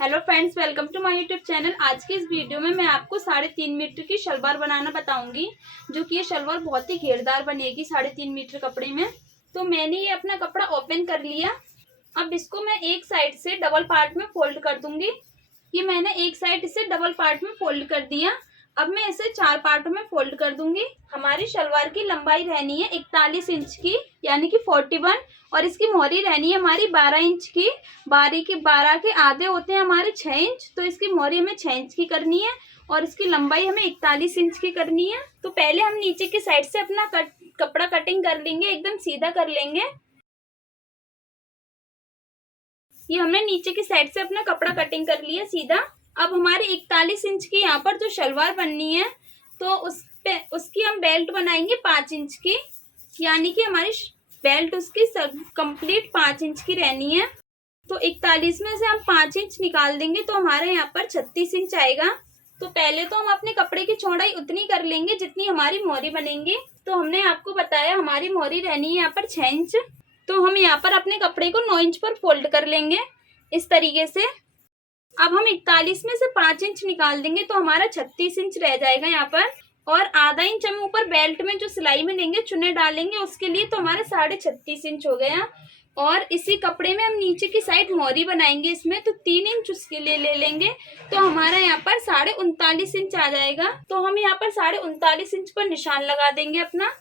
Hello friends, welcome to my YouTube channel. आज की इस वीडियो में मैं आपको 3.5 मीटर की शलवार बनाना बताऊंगी, जो कि ये शलवार बहुत ही घेरदार बनेगी 3.5 मीटर कपड़े में। तो मैंने ये अपना कपड़ा ओपन कर लिया। अब इसको मैं एक साइड से डबल पार्ट में फोल्ड कर दूंगी। ये मैंने एक साइड से डबल पार्ट में फोल्ड कर दिया। अब मैं इसे 4 पार्टों में फोल्ड कर दूंगी। हमारी शलवार की लंबाई रहनी है 41 इंच की, यानी कि 41, और इसकी मोहरी रहनी है हमारी 12 इंच की। 12 के आधे होते हैं हमारे 6 इंच, तो इसकी मोहरी हमें 6 इंच की करनी है और इसकी लंबाई हमें 41 इंच की करनी है। तो पहले हम नीचे की साइड से अपना कपड़ा कटिंग कर लेंगे, एकदम सीधा कर लेंगे। ये हमने नीचे की साइड से अपना कपड़ा कटिंग कर लिया सीधा। अब हमारे 41 इंच की यहाँ पर जो शलवार बननी है, तो उसकी हम बेल्ट बनाएंगे 5 इंच की, यानी कि हमारी बेल्ट उसकी कंप्लीट 5 इंच की रहनी है। तो 41 में से हम 5 इंच निकाल देंगे तो हमारे यहाँ पर 36 इंच आएगा। तो पहले तो हम अपने कपड़े की चौड़ाई उतनी कर लेंगे जितनी हमारी मोहरी बनेंगी। तो हमने आपको बताया हमारी मोहरी रहनी है यहाँ पर 6 इंच। तो हम यहाँ पर अपने कपड़े को 9 इंच पर फोल्ड कर लेंगे इस तरीके से। अब हम 41 में से 5 इंच निकाल देंगे तो हमारा 36 इंच रह जाएगा यहाँ पर। और आधा इंच हम ऊपर बेल्ट में जो सिलाई में लेंगे, चुने डालेंगे उसके लिए, तो हमारे 36.5 इंच हो गया। और इसी कपड़े में हम नीचे की साइड मोहरी बनाएंगे इसमें, तो 3 इंच उसके लिए ले लेंगे, तो हमारा यहाँ पर 39.5 इंच आ जाएगा। तो हम यहाँ पर 39.5 इंच पर निशान लगा देंगे अपना।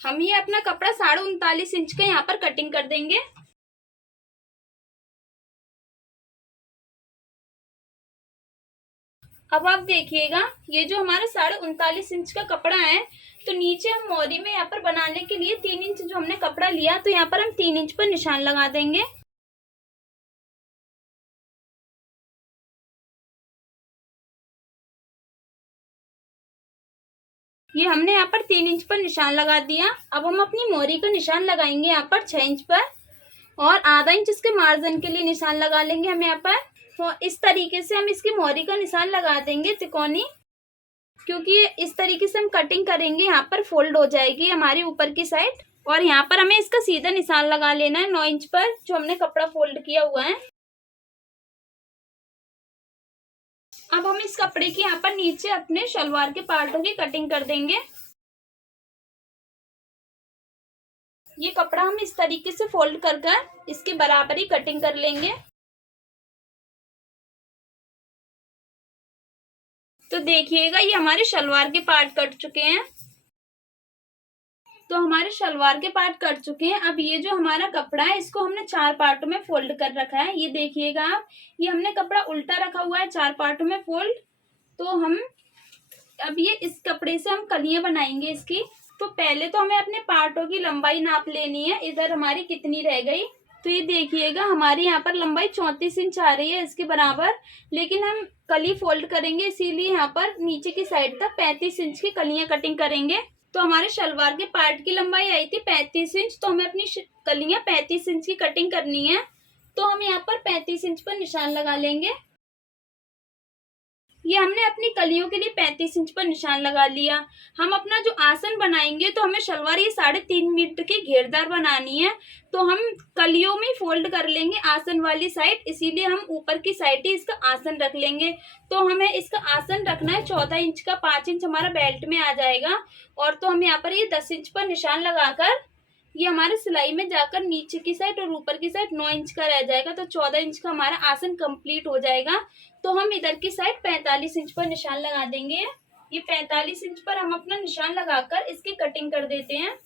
हम ये अपना कपड़ा 39.5 इंच का यहाँ पर कटिंग कर देंगे। अब आप देखिएगा, ये जो हमारा 39.5 इंच का कपड़ा है, तो नीचे हम मोहरी में यहाँ पर बनाने के लिए 3 इंच जो हमने कपड़ा लिया, तो यहाँ पर हम 3 इंच पर निशान लगा देंगे। ये हमने यहाँ पर 3 इंच पर निशान लगा दिया। अब हम अपनी मोहरी का निशान लगाएंगे यहाँ पर 6 इंच पर, और आधा इंच इसके मार्जिन के लिए निशान लगा लेंगे हम यहाँ पर। तो इस तरीके से हम इसकी मोहरी का निशान लगा देंगे तिकोनी, क्योंकि इस तरीके से हम कटिंग करेंगे, यहाँ पर फोल्ड हो जाएगी हमारी ऊपर की साइड। और यहाँ पर हमें इसका सीधा निशान लगा लेना है 9 इंच पर, जो हमने कपड़ा फोल्ड किया हुआ है। अब हम इस कपड़े की यहाँ पर नीचे अपने शलवार के पार्टों की कटिंग कर देंगे। ये कपड़ा हम इस तरीके से फोल्ड कर इसकी बराबरी कटिंग कर लेंगे। तो देखिएगा, ये हमारे शलवार के पार्ट कट चुके हैं। तो हमारे शलवार के पार्ट कट चुके हैं। अब ये जो हमारा कपड़ा है, इसको हमने 4 पार्टों में फोल्ड कर रखा है। ये देखिएगा आप, ये हमने कपड़ा उल्टा रखा हुआ है 4 पार्टों में फोल्ड। तो हम अब ये इस कपड़े से हम कलियां बनाएंगे इसकी। तो पहले तो हमें अपने पार्टों की लंबाई नाप लेनी है, इधर हमारी कितनी रह गई। तो ये देखिएगा, हमारी यहाँ पर लंबाई 34 इंच आ रही है इसके बराबर, लेकिन हम कली फोल्ड करेंगे, इसीलिए यहाँ पर नीचे की साइड तक 35 इंच की कलियां कटिंग करेंगे। तो हमारे शलवार के पार्ट की लंबाई आई थी 35 इंच, तो हमें अपनी कलियां 35 इंच की कटिंग करनी है। तो हम यहाँ पर 35 इंच पर निशान लगा लेंगे। ये हमने अपनी कलियों के लिए 35 इंच पर निशान लगा लिया। हम अपना जो आसन बनाएंगे, तो हमें शलवार ये 3.5 मीटर की घेरदार बनानी है, तो हम कलियों में फोल्ड कर लेंगे आसन वाली साइड, इसीलिए हम ऊपर की साइड ही इसका आसन रख लेंगे। तो हमें इसका आसन रखना है 14 इंच का, 5 इंच हमारा बेल्ट में आ जाएगा। और तो हम यहाँ पर ये 10 इंच पर निशान लगाकर ये हमारे सिलाई में जाकर नीचे की साइड और ऊपर की साइड 9 इंच का रह जाएगा, तो 14 इंच का हमारा आसन कंप्लीट हो जाएगा। तो हम इधर की साइड 45 इंच पर निशान लगा देंगे। ये 45 इंच पर हम अपना निशान लगाकर इसकी कटिंग कर देते हैं।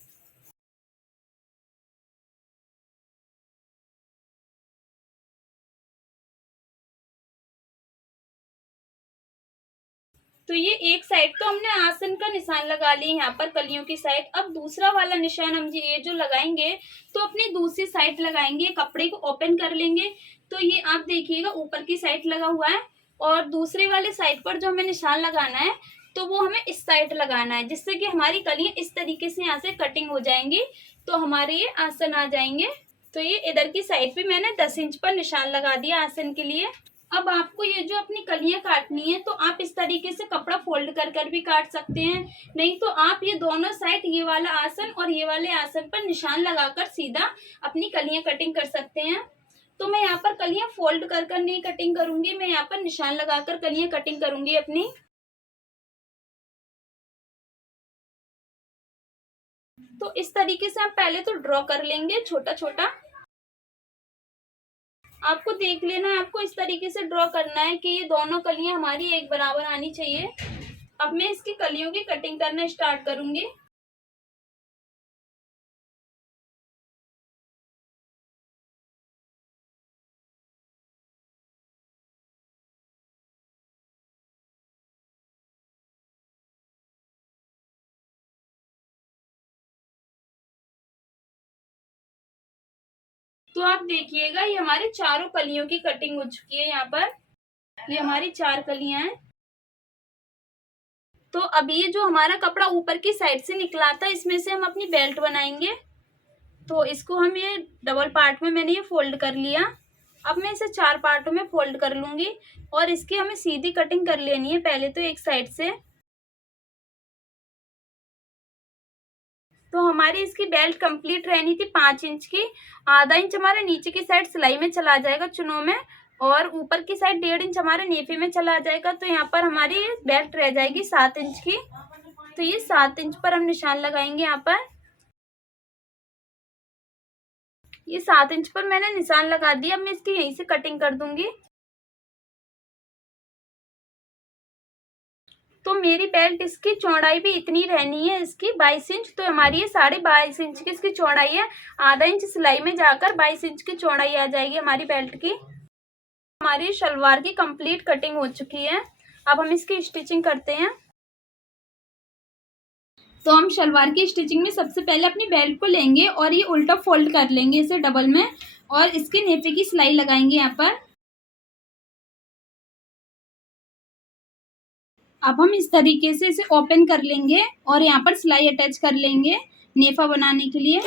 तो ये एक साइड तो हमने आसन का निशान लगा लिया यहाँ पर कलियों की साइड। अब दूसरा वाला निशान हम ये जो लगाएंगे, तो अपनी दूसरी साइड लगाएंगे, कपड़े को ओपन कर लेंगे। तो ये आप देखिएगा, ऊपर की साइड लगा हुआ है, और दूसरे वाले साइड पर जो हमें निशान लगाना है, तो वो हमें इस साइड लगाना है, जिससे कि हमारी कलियां इस तरीके से यहाँ से कटिंग हो जाएंगी, तो हमारे ये आसन आ जाएंगे। तो ये इधर की साइड पे मैंने 10 इंच पर निशान लगा दिया आसन के लिए। अब आपको ये जो अपनी कलियां काटनी है तो आप इस तरीके से कपड़ा फोल्ड कर कर भी काट सकते हैं, नहीं तो आप ये दोनों साइड ये वाला आसन और ये वाले आसन पर निशान लगाकर सीधा अपनी कलियां कटिंग कर सकते हैं। तो मैं यहाँ पर कलियां फोल्ड कर कर नहीं कटिंग करूंगी, मैं यहाँ पर निशान लगाकर कलियां कटिंग करूंगी अपनी। तो इस तरीके से हम पहले तो ड्रॉ कर लेंगे छोटा छोटा। आपको देख लेना है, आपको इस तरीके से ड्रॉ करना है कि ये दोनों कलियां हमारी एक बराबर आनी चाहिए। अब मैं इसकी कलियों की कटिंग करना स्टार्ट करूंगी। तो आप देखिएगा ये हमारे चारों कलियों की कटिंग हो चुकी है। यहाँ पर ये हमारी 4 कलियां हैं। तो अब ये जो हमारा कपड़ा ऊपर की साइड से निकला था इसमें से हम अपनी बेल्ट बनाएंगे। तो इसको हम ये डबल पार्ट में मैंने ये फोल्ड कर लिया। अब मैं इसे 4 पार्टों में फोल्ड कर लूंगी और इसकी हमें सीधी कटिंग कर लेनी है पहले तो एक साइड से। तो हमारी इसकी बेल्ट कंप्लीट रहनी थी 5 इंच की। आधा इंच हमारे नीचे की साइड सिलाई में चला जाएगा चुनों में, और ऊपर की साइड 1.5 इंच हमारे नेफे में चला जाएगा। तो यहाँ पर हमारी बेल्ट रह जाएगी 7 इंच की। तो ये 7 इंच पर हम निशान लगाएंगे। यहाँ पर ये 7 इंच पर मैंने निशान लगा दिया। अब मैं इसकी यहीं से कटिंग कर दूंगी। तो मेरी बेल्ट इसकी चौड़ाई भी इतनी रहनी है, इसकी 22 इंच। तो हमारी ये 22.5 इंच की इसकी चौड़ाई है। आधा इंच सिलाई में जाकर 22 इंच की चौड़ाई आ जाएगी हमारी बेल्ट की। हमारी शलवार की कंप्लीट कटिंग हो चुकी है। अब हम इसकी स्टिचिंग करते हैं। तो हम शलवार की स्टिचिंग में सबसे पहले अपनी बेल्ट को लेंगे और ये उल्टा फोल्ड कर लेंगे इसे डबल में, और इसके नेफे की सिलाई लगाएंगे यहाँ पर। अब हम इस तरीके से इसे ओपन कर लेंगे और यहाँ पर सिलाई अटैच कर लेंगे नेफा बनाने के लिए।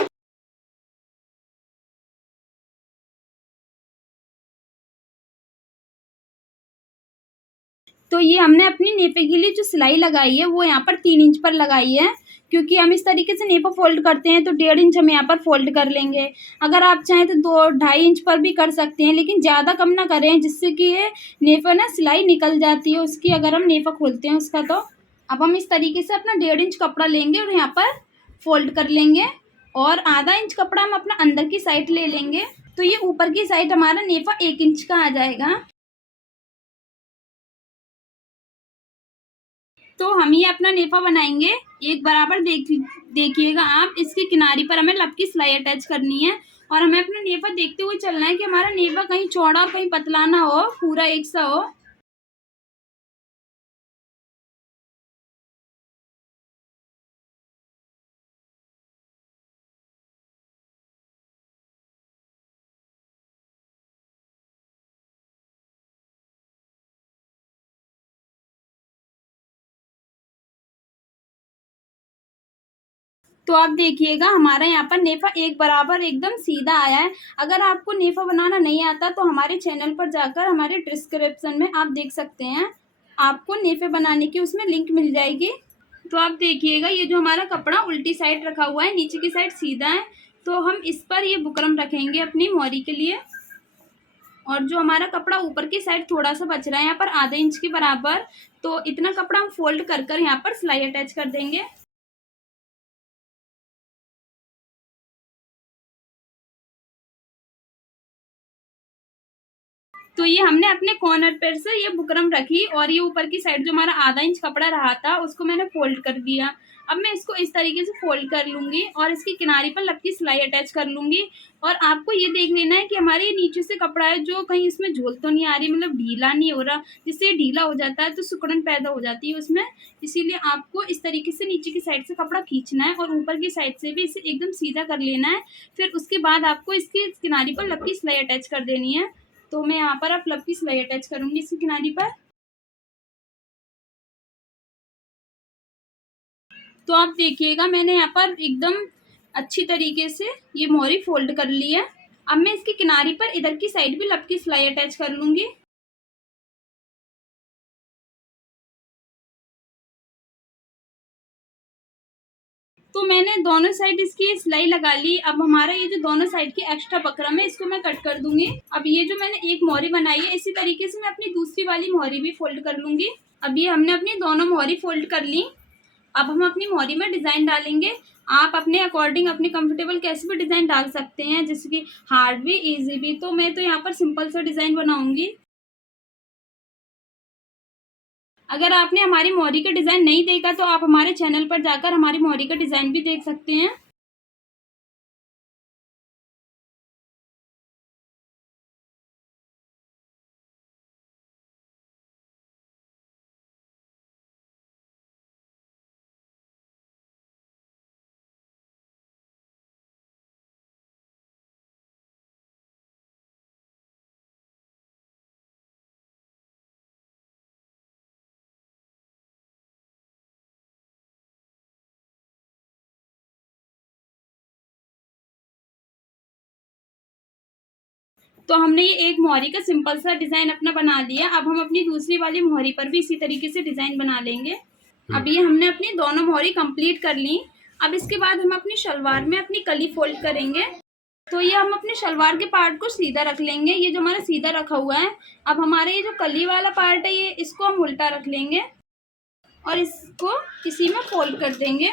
तो ये हमने अपनी नेफे के लिए जो सिलाई लगाई है वो यहाँ पर 3 इंच पर लगाई है, क्योंकि हम इस तरीके से नेफा फोल्ड करते हैं तो 1.5 इंच हम यहाँ पर फोल्ड कर लेंगे। अगर आप चाहें तो 2-2.5 इंच पर भी कर सकते हैं, लेकिन ज़्यादा कम ना करें जिससे कि ये नेफा ना सिलाई निकल जाती है उसकी, अगर हम नेफा खोलते हैं उसका। तो अब हम इस तरीके से अपना 1.5 इंच कपड़ा लेंगे और यहाँ पर फोल्ड कर लेंगे, और आधा इंच कपड़ा हम अपना अंदर की साइड ले लेंगे। तो ये ऊपर की साइड हमारा नेफा 1 इंच का आ जाएगा। तो हम ये अपना नेफा बनाएंगे एक बराबर। देखिएगा आप, इसकी किनारी पर हमें लब की सिलाई अटैच करनी है, और हमें अपना नेफा देखते हुए चलना है कि हमारा नेफा कहीं चौड़ा और कहीं पतला ना हो, पूरा एक सा हो। तो आप देखिएगा हमारा यहाँ पर नेफा एक बराबर एकदम सीधा आया है। अगर आपको नेफा बनाना नहीं आता तो हमारे चैनल पर जाकर हमारे डिस्क्रिप्शन में आप देख सकते हैं, आपको नेफे बनाने की उसमें लिंक मिल जाएगी। तो आप देखिएगा ये जो हमारा कपड़ा उल्टी साइड रखा हुआ है, नीचे की साइड सीधा है, तो हम इस पर ये बुकरम रखेंगे अपनी मोरी के लिए। और जो हमारा कपड़ा ऊपर की साइड थोड़ा सा बच रहा है यहाँ पर आधे इंच के बराबर, तो इतना कपड़ा हम फोल्ड कर कर यहाँ पर सिलाई अटैच कर देंगे। तो ये हमने अपने कॉर्नर पर से ये बुकरम रखी, और ये ऊपर की साइड जो हमारा आधा इंच कपड़ा रहा था उसको मैंने फोल्ड कर दिया। अब मैं इसको इस तरीके से फोल्ड कर लूंगी और इसकी किनारी पर लपकी सिलाई अटैच कर लूंगी। और आपको ये देख लेना है कि हमारे ये नीचे से कपड़ा है जो कहीं इसमें झोल तो नहीं आ रही, मतलब ढीला नहीं हो रहा। जिससे ये ढीला हो जाता है तो सिकुड़न पैदा हो जाती है उसमें। इसीलिए आपको इस तरीके से नीचे की साइड से कपड़ा खींचना है और ऊपर की साइड से भी इसे एकदम सीधा कर लेना है। फिर उसके बाद आपको इसकी किनारी पर लपकी सिलाई अटैच कर देनी है। तो मैं यहाँ पर अब लब की सिलाई अटैच करूंगी इसकी किनारी पर। तो आप देखिएगा मैंने यहाँ पर एकदम अच्छी तरीके से ये मोरी फोल्ड कर ली है। अब मैं इसकी किनारी पर इधर की साइड भी लब की सिलाई अटैच कर लूंगी। तो मैंने दोनों साइड इसकी सिलाई लगा ली। अब हमारा ये जो दोनों साइड की एक्स्ट्रा बकरम है इसको मैं कट कर दूंगी। अब ये जो मैंने एक मोहरी बनाई है इसी तरीके से मैं अपनी दूसरी वाली मोहरी भी फोल्ड कर लूंगी। अब ये हमने अपनी दोनों मोहरी फोल्ड कर ली। अब हम अपनी मोहरी में डिज़ाइन डालेंगे। आप अपने अकॉर्डिंग अपने कंफर्टेबल कैसे भी डिज़ाइन डाल सकते हैं, जैसे कि हार्ड भी इजी भी। तो मैं तो यहाँ पर सिंपल सा डिज़ाइन बनाऊंगी। अगर आपने हमारी मोहरी का डिज़ाइन नहीं देखा तो आप हमारे चैनल पर जाकर हमारी मोहरी का डिज़ाइन भी देख सकते हैं। तो हमने ये एक मोहरी का सिंपल सा डिज़ाइन अपना बना लिया। अब हम अपनी दूसरी वाली मोहरी पर भी इसी तरीके से डिज़ाइन बना लेंगे। अब ये हमने अपनी दोनों मोहरी कंप्लीट कर ली। अब इसके बाद हम अपनी शलवार में अपनी कली फोल्ड करेंगे। तो ये हम अपने शलवार के पार्ट को सीधा रख लेंगे। ये जो हमारा सीधा रखा हुआ है, अब हमारे ये जो कली वाला पार्ट है ये इसको हम उल्टा रख लेंगे और इसको इसी में फोल्ड कर देंगे।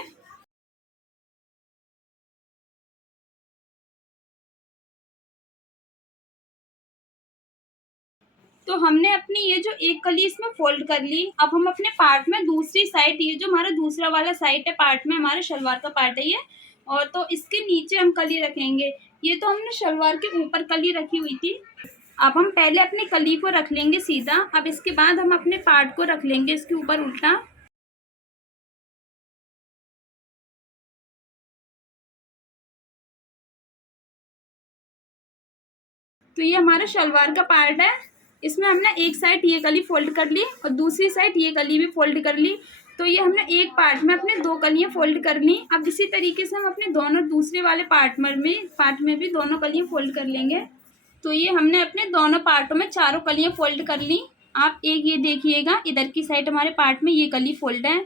तो हमने अपनी ये जो एक कली इसमें फोल्ड कर ली। अब हम अपने पार्ट में दूसरी साइड, ये जो हमारा दूसरा वाला साइड है पार्ट में, हमारे शलवार का पार्ट है ये, और तो इसके नीचे हम कली रखेंगे। ये तो हमने शलवार के ऊपर कली रखी हुई थी। अब हम पहले अपनी कली को रख लेंगे सीधा। अब इसके बाद हम अपने पार्ट को रख लेंगे इसके ऊपर उल्टा। तो ये हमारा शलवार का पार्ट है। इसमें हमने एक साइड ये कली फोल्ड कर ली और दूसरी साइड ये कली भी फोल्ड कर ली। तो ये हमने एक पार्ट में अपने दो कलियां फोल्ड कर ली। अब इसी तरीके से हम अपने दोनों दूसरे वाले पार्ट में भी दोनों कलियां फोल्ड कर लेंगे। तो ये हमने अपने दोनों पार्टों में चारों कलियां फोल्ड कर ली। आप एक ये देखिएगा, इधर की साइड हमारे पार्ट में ये कली फोल्ड है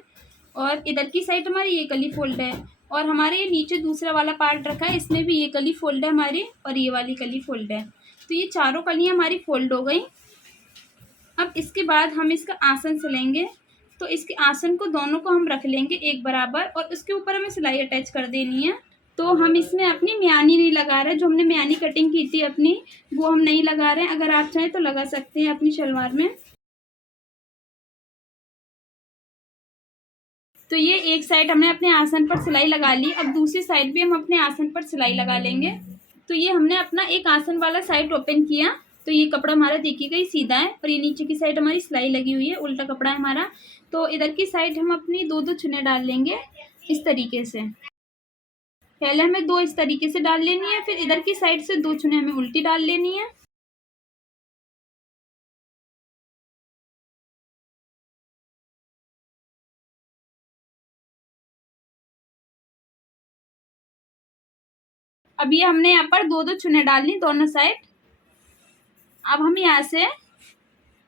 और इधर की साइड हमारी ये कली फोल्ड है, और हमारे ये नीचे दूसरा वाला पार्ट रखा है इसमें भी ये कली फोल्ड है हमारी, और ये वाली कली फोल्ड है। तो ये चारों कलियां हमारी फोल्ड हो गई। अब इसके बाद हम इसका आसन सिलेंगे। तो इसके आसन को दोनों को हम रख लेंगे एक बराबर, और उसके ऊपर हमें सिलाई अटैच कर देनी है। तो हम इसमें अपनी म्यानी नहीं लगा रहे। जो हमने म्यानी कटिंग की थी अपनी, वो हम नहीं लगा रहे हैं। अगर आप चाहें तो लगा सकते हैं अपनी शलवार में। तो ये एक साइड हमने अपने आसन पर सिलाई लगा ली। अब दूसरी साइड भी हम अपने आसन पर सिलाई लगा लेंगे। तो ये हमने अपना एक आसन वाला साइड ओपन किया। तो ये कपड़ा हमारा देखिएगा ये सीधा है, और ये नीचे की साइड हमारी सिलाई लगी हुई है, उल्टा कपड़ा है हमारा। तो इधर की साइड हम अपनी दो दो चुने डाल लेंगे इस तरीके से। पहले हमें दो इस तरीके से डाल लेनी है, फिर इधर की साइड से दो चुने हमें उल्टी डाल लेनी है। अब ये हमने यहाँ पर दो दो चुने डालनी दोनों साइड। अब हम यहाँ से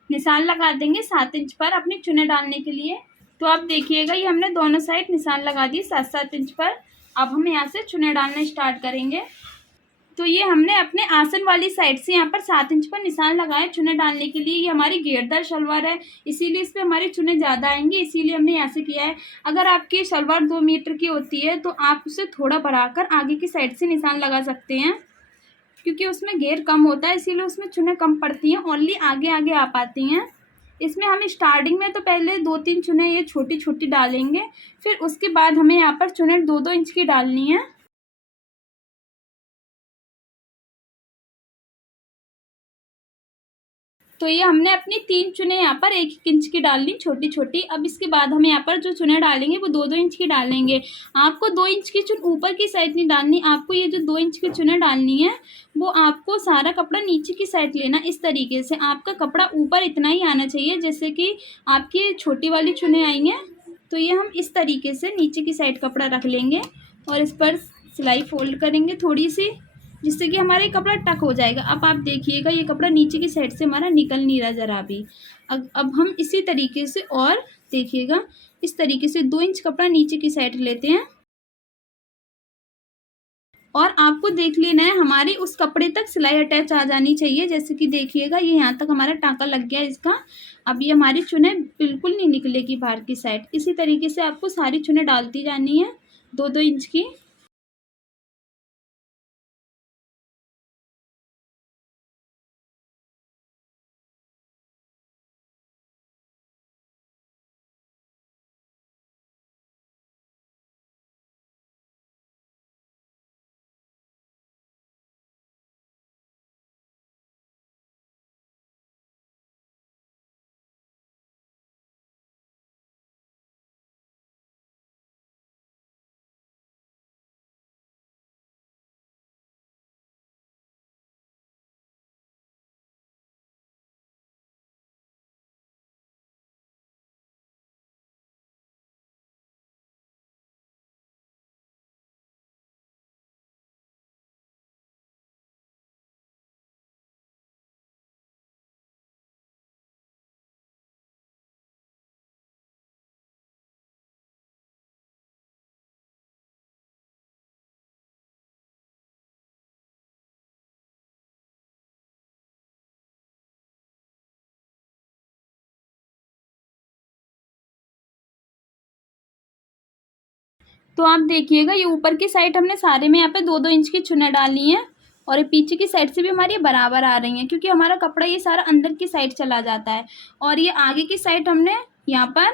निशान लगा देंगे 7 इंच पर अपनी चुने डालने के लिए। तो आप देखिएगा ये हमने दोनों साइड निशान लगा दिए 7-7 इंच पर। अब हम यहाँ से चुने डालना स्टार्ट करेंगे। तो ये हमने अपने आसन वाली साइड से यहाँ पर 7 इंच पर निशान लगाए चुने डालने के लिए। ये हमारी घेरदार शलवार है, इसीलिए इस पर हमारे चुने ज़्यादा आएंगे, इसीलिए हमने यहाँ से किया है। अगर आपकी शलवार 2 मीटर की होती है तो आप उसे थोड़ा बढ़ाकर आगे की साइड से निशान लगा सकते हैं, क्योंकि उसमें घेर कम होता है, इसीलिए उसमें चुने कम पड़ती हैं, ओनली आगे आगे आ पाती हैं। इसमें हम स्टार्टिंग में तो पहले 2-3 चुने ये छोटी छोटी डालेंगे, फिर उसके बाद हमें यहाँ पर चुने 2-2 इंच की डालनी है। तो ये हमने अपनी 3 चुने यहाँ पर 1-1 इंच की डालनी छोटी छोटी। अब इसके बाद हम यहाँ पर जो चुने डालेंगे वो 2-2 इंच की डालेंगे। आपको 2 इंच की चुन ऊपर की साइड नहीं डालनी, आपको ये जो 2 इंच की चुने डालनी है वो आपको सारा कपड़ा नीचे की साइड लेना। इस तरीके से आपका कपड़ा ऊपर इतना ही आना चाहिए जैसे कि आपकी छोटी वाली चुने आई हैं। तो ये हम इस तरीके से नीचे की साइड कपड़ा रख लेंगे और इस पर सिलाई फोल्ड करेंगे थोड़ी सी, जिससे कि हमारा ये कपड़ा टक हो जाएगा। अब आप देखिएगा ये कपड़ा नीचे की साइड से हमारा निकल नहीं रहा ज़रा भी। अब हम इसी तरीके से, और देखिएगा इस तरीके से 2 इंच कपड़ा नीचे की साइड लेते हैं और आपको देख लेना है हमारी उस कपड़े तक सिलाई अटैच आ जानी चाहिए। जैसे कि देखिएगा ये यहाँ तक हमारा टाँका लग गया इसका। अब ये हमारी चुन्हें बिल्कुल नहीं निकलेगी बाहर की साइड। इसी तरीके से आपको सारी चुन्हें डालती जानी है 2-2 इंच की। तो आप देखिएगा ये ऊपर की साइड हमने सारे में यहाँ पे 2-2 इंच की चुन्हें डाली हैं और ये पीछे की साइड से भी हमारी बराबर आ रही हैं, क्योंकि हमारा कपड़ा ये सारा अंदर की साइड चला जाता है। और ये आगे की साइड हमने यहाँ पर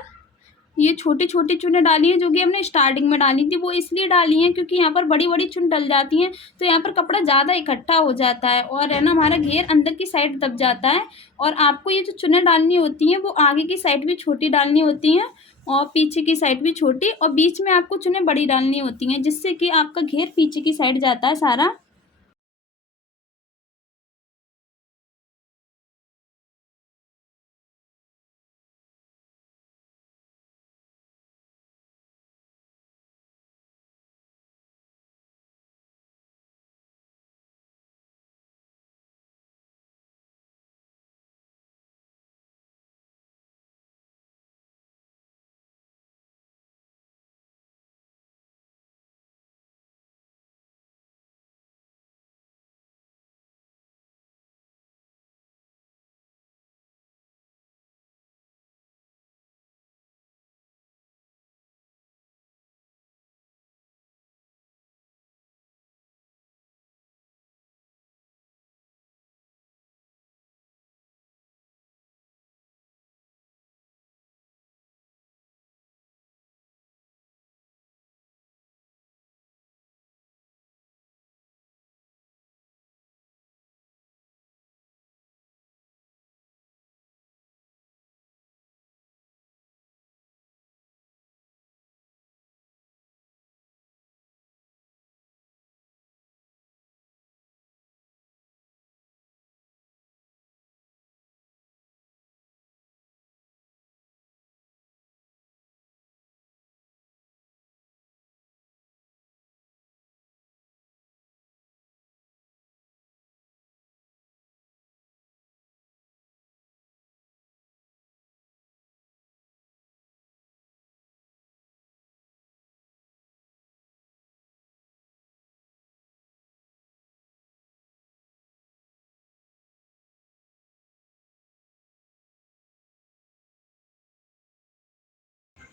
ये छोटी-छोटी चुन्हें डाली हैं, जो कि हमने स्टार्टिंग में डाली थी। वो इसलिए डाली हैं क्योंकि यहाँ पर बड़ी-बड़ी चुन डल जाती हैं, तो यहाँ पर कपड़ा ज़्यादा इकट्ठा हो जाता है और है ना हमारा घेर अंदर की साइड दब जाता है। और आपको ये जो चुन्हें डालनी होती हैं वो आगे की साइड भी छोटी डालनी होती हैं और पीछे की साइड भी छोटी, और बीच में आपको चुन्हें बड़ी डालनी होती हैं, जिससे कि आपका घेर पीछे की साइड जाता है सारा।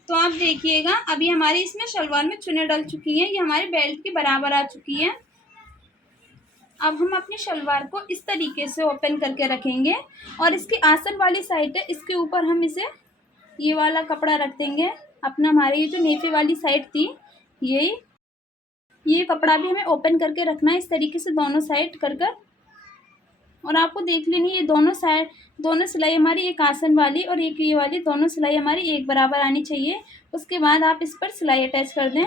तो आप देखिएगा अभी हमारी इसमें शलवार में चुन्हें डल चुकी हैं, ये हमारे बेल्ट के बराबर आ चुकी हैं। अब हम अपनी शलवार को इस तरीके से ओपन करके रखेंगे और इसकी आसन वाली साइड है, इसके ऊपर हम इसे ये वाला कपड़ा रख देंगे अपना। हमारी ये जो नेफे वाली साइड थी, ये कपड़ा भी हमें ओपन करके रखना है इस तरीके से दोनों साइड कर कर। और आपको देख लेनी ये दोनों साइड, दोनों सिलाई हमारी एक आसन वाली और एक ये वाली, दोनों सिलाई हमारी एक बराबर आनी चाहिए। उसके बाद आप इस पर सिलाई अटैच कर दें।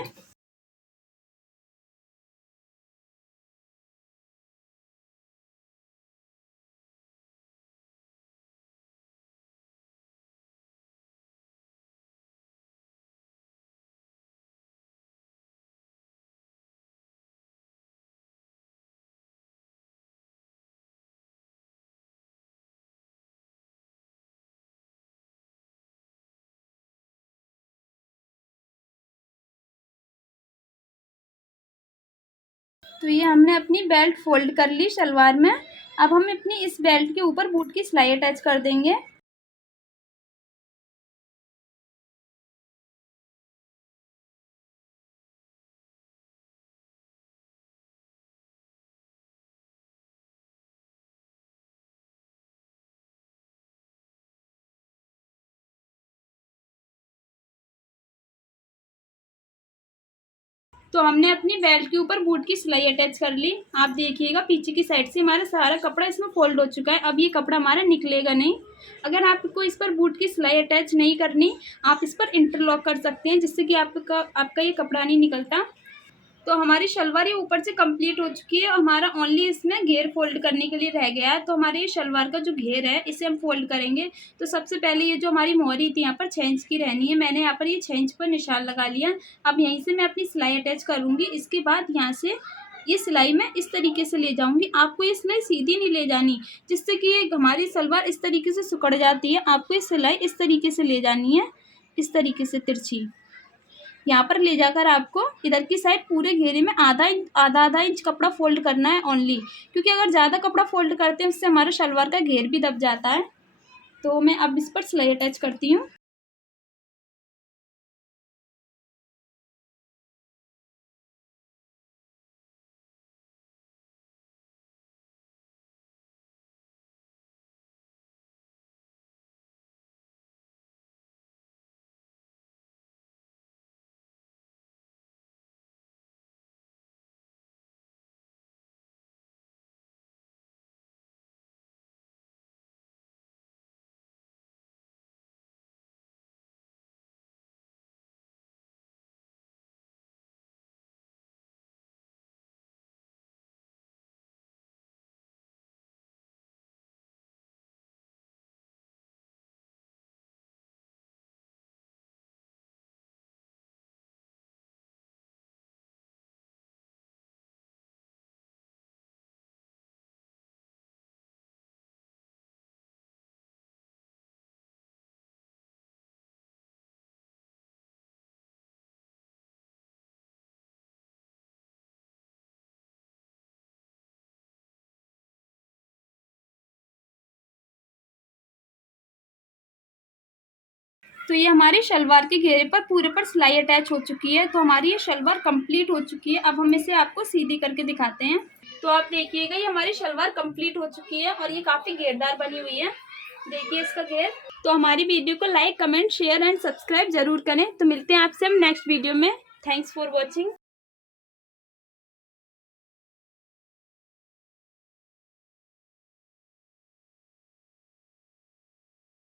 तो ये हमने अपनी बेल्ट फोल्ड कर ली शलवार में। अब हम अपनी इस बेल्ट के ऊपर बूट की सिलाई अटैच कर देंगे। तो हमने अपनी बेल्ट के ऊपर बूट की सिलाई अटैच कर ली। आप देखिएगा पीछे की साइड से हमारा सारा कपड़ा इसमें फोल्ड हो चुका है। अब ये कपड़ा हमारा निकलेगा नहीं। अगर आपको इस पर बूट की सिलाई अटैच नहीं करनी, आप इस पर इंटरलॉक कर सकते हैं, जिससे कि आपका ये कपड़ा नहीं निकलता। तो हमारी शलवार ये ऊपर से कंप्लीट हो चुकी है। हमारा ओनली इसमें घेर फोल्ड करने के लिए रह गया है। तो हमारे ये शलवार का जो घेर है इसे हम फोल्ड करेंगे। तो सबसे पहले ये जो हमारी मोहरी थी यहाँ पर 6 इंच की रहनी है। मैंने यहाँ पर ये 6 इंच पर निशान लगा लिया। अब यहीं से मैं अपनी सिलाई अटैच करूँगी। इसके बाद यहाँ से ये सिलाई मैं इस तरीके से ले जाऊँगी। आपको ये सिलाई सीधी नहीं ले जानी, जिससे कि ये हमारी सलवार इस तरीके से सिकुड़ जाती है। आपको ये सिलाई इस तरीके से ले जानी है, इस तरीके से तिरछी। यहाँ पर ले जाकर आपको इधर की साइड पूरे घेरे में आधा इंच कपड़ा फोल्ड करना है ओनली, क्योंकि अगर ज़्यादा कपड़ा फोल्ड करते हैं उससे हमारा शलवार का घेर भी दब जाता है। तो मैं अब इस पर सिलाई अटैच करती हूँ। तो ये हमारी शलवार के घेरे पर पूरे पर सिलाई अटैच हो चुकी है। तो हमारी ये शलवार कंप्लीट हो चुकी है। अब हम इसे आपको सीधी करके दिखाते हैं। तो आप देखिएगा ये हमारी शलवार कंप्लीट हो चुकी है और ये काफ़ी घेरदार बनी हुई है। देखिए इसका घेर। तो हमारी वीडियो को like, comment, share and subscribe जरूर करें। तो मिलते हैं आपसे हम नेक्स्ट वीडियो में। Thanks for watching.